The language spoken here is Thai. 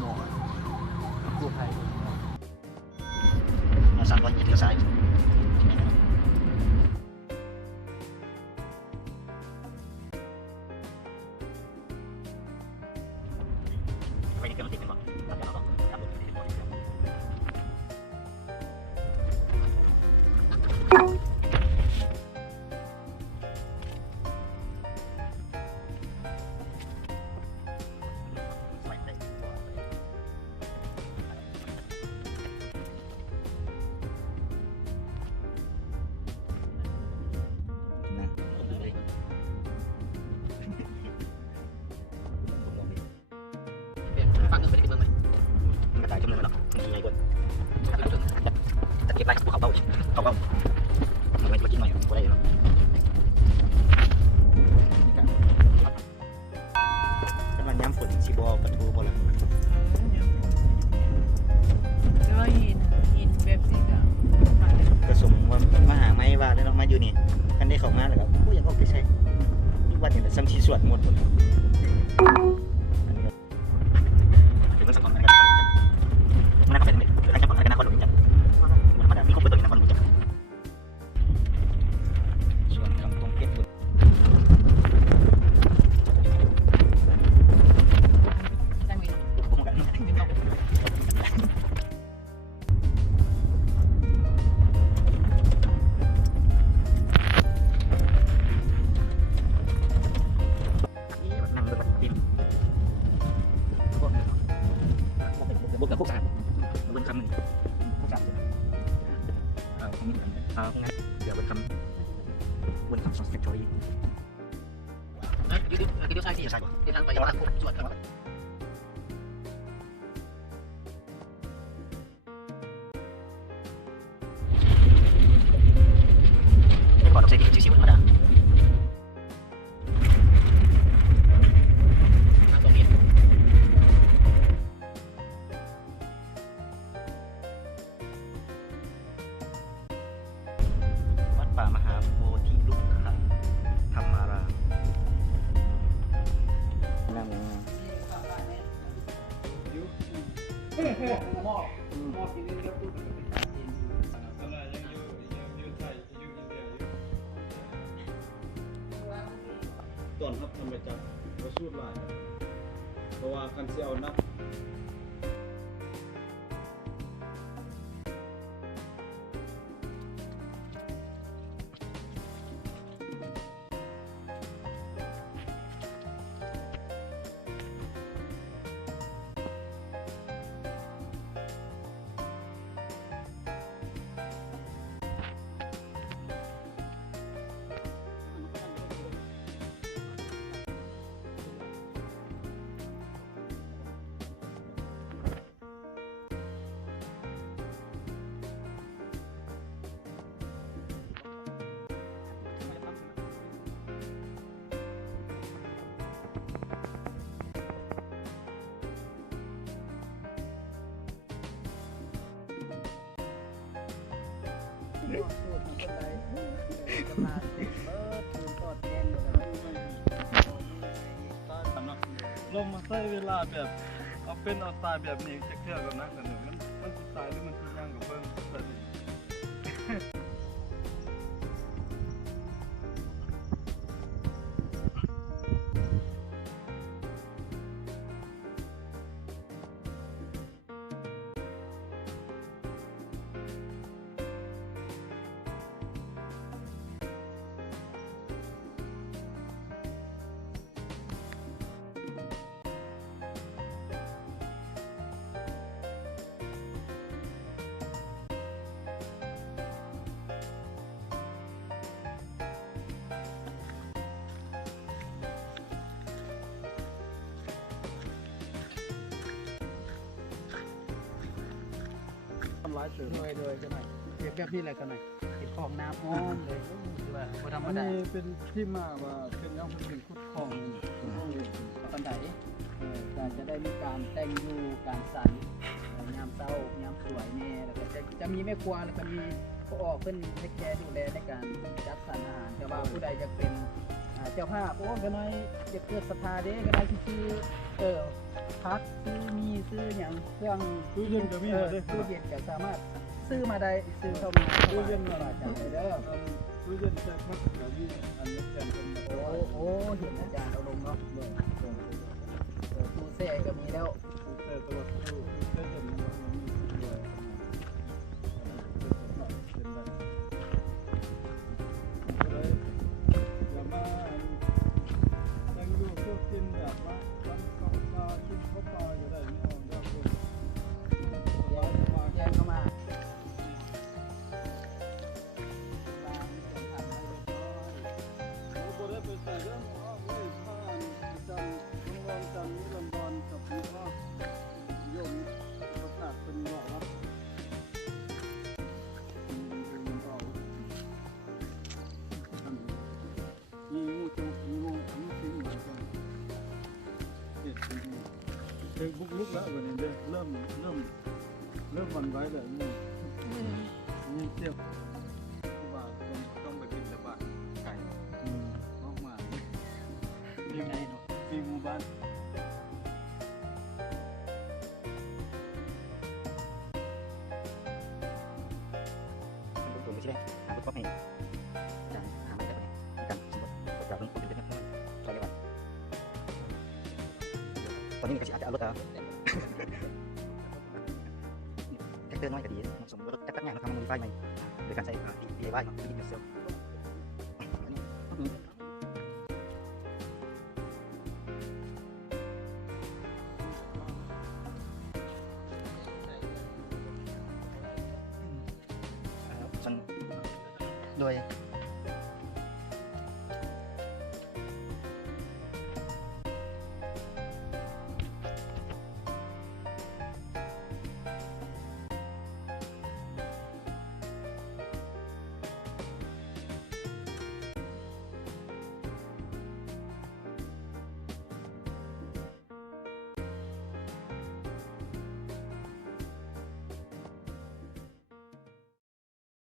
หมอกู้ภัยมา300 เมตรเลี้ยวซ้ายไปเกิดมันติดกันบ่เราจะเอาแบบขับรถไปบ่ฟังเงินไปได้เป็นเมืองไหมมันกระจายจำนวนมันหรอกบางทีไงบนจะเก็บไปภูเขาเบาเขาเบามันไม่กินหน่อยก็ได้เนาะแต่มันย้ำฝนซีบอลกระทูบอลละแต่ว่าหินแบบนี้ก็กระสมว่ามาหาไม้ว่าได้น้องมาอยู่นี่กันได้ของมาแล้วก็ผู้ยังออกไปใช้ทุกวันเนี่ยซ้ำชีสวดหมดคนถึงก็สะท้อนกันมันน่าจะเป็นอะไรจะบอกอะไรกันนะคนหนุ่มจังมันธรรมดามีครบตัวนี้นะคนหนุ่มจังส่วนกำปงเพชรตั้งมีผมกันนั่งรถติดบุกกับพวกสารบนคำหนึ่งพวกสารของนี้งั้นเดี๋ยวบนคำซอสเฟคทอรี่ยืดใช่ที่ใช่ป่ะที่ทางไปทางผมสวดครับเดี๋ยวก่อนเราใช้ที่ชิวๆธรรมดาป่ามหาโพธิลุกขะธรรมารามนั่งตอนครับทำไมจับว่าสูดหลายเพราะว่าคันเซียวนับลงมาใช้เวลาแบบเอาเป็นเอาตายแบบนี้จะเชื่อกันนักกันหนึ่งมันจะตายหรือมันจะย่างกับเบิ้งแต่ดิทำร้ายเสือเลยจะหน่อยเก็บแบบนี้แหละกันหน่อยติดของน้ำอ้อมเลยคือว่าธรรม อัน ดา นี้เป็นที่มาว่าเป็นยังเป็นขุดคลอง ปันไดการจะได้มีการแต่งอยู่การสันยามเศร้ายามสวยแน่แล้วก็จะมีแม่ครัวแล้วก็มีผู้ออกเพิ่นเทคแคร์ดูแลในการจัดสรรอาหารแต่ว่าผู้ใดจะเป็น เจ้าภาพโอ้ก็น้อยจะเกิดศรัทธาเด้ก็น้อยสิซื้อพักซื้อมีซื้อหยังเครื่อง ตู้เย็นก็มี ตู้ เด้อ เย็นก็สามารถซื้อมาได้ซื้อเข้ามา ตู้เย็น มา น่ะ จากเด้อ ตู้เย็นใส่พักก็มีอันนี้แทนเป็นแบบ โอ้เห็นอาจารย์เอาลงเนาะตู้แช่ก็มีแล้ว แต่ตัวตู้เย็นมันมีด้วยเป็นแบบเลยอย่ามาตั้งอยู่พวกกินแบบว่าวันข้าวปลากินข้าวปลาจะได้ไม่เอาได้เพิ่มสบาย แยกเข้ามาบุกลุกแล้ววันนี้เริ่มวันไว้แล้วนี่เที่ยวว่าต้องไปกินแต่บ้านไก่มากมากที่หมู่บ้าน ตัวไม่ใช่หาบุตรก็ไม่จานหาไม่ได้กันสมมติเราเป็นคนเป็นแบบนี้ใช่ไหมตอนนี้มันก็อาจจะเอารถแท็กเตอร์น้อยก็ดีสมมติรถแท็กเตอร์ใหญ่มาทำมือไฟใหม่โดยการใช้ DIY เนาะที่เป็นเซลล์โดย